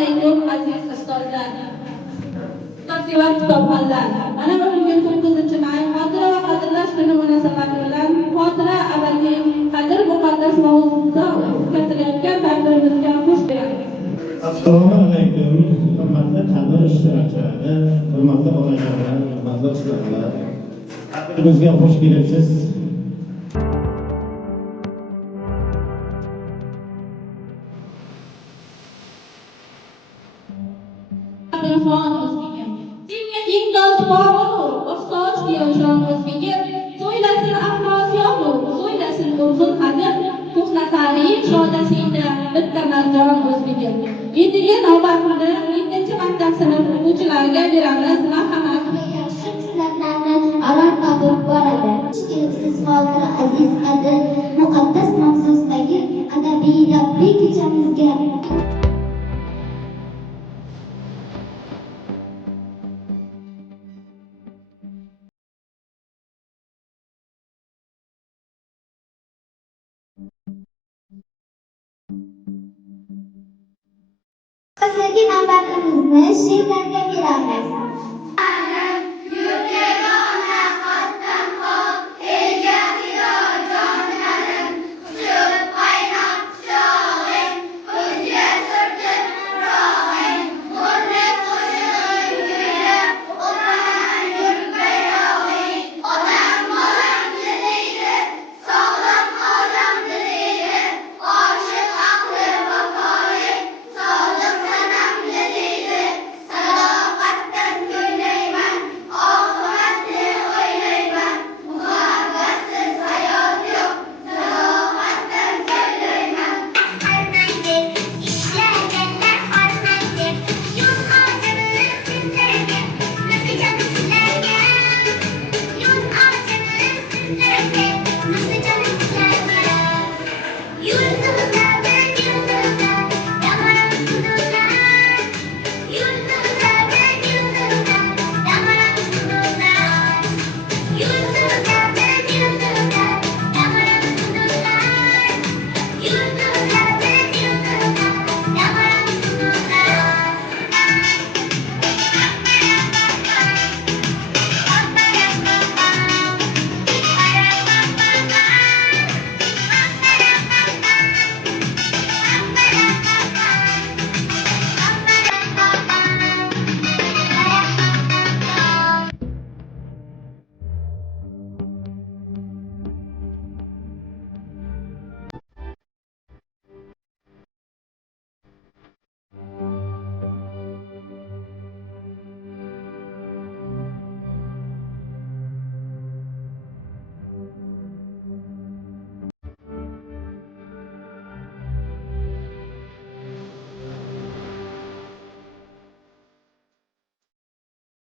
alaykum aziz ustozlar. Tafsilat kitobxonlar. Mana bugun 9-may xotira va qadrlash kuni munosabati bilan xotira abadiy qadr muqaddas mavzuda o'tkazilayotgan tadbirimizga xush kelibsiz. Assalomu alaykum, hurmatli tadbir ishtirokchilari, hurmatli onajonim, hurmatli ustozlar. Tadbirimizga xush kelibsiz. Senga ingdosh boru, ustoz Kiyovjon o'zbekir, so'ylasin Afrosiyonu, so'ylasin Urg'un Hazir, ko'hna tarix shodasingda bitta marjon o'zbekir. Endi navbatni 7-maktab sinf o'quvchilariga beramiz. Marhamat. Yaxshi tilaklarni alam qabul boradi. Siz xotira aziz qadr muqaddas mavzusidagi adabiy rabbiy kechamizga hozirgi navbatimizni she'rlarga beramiz.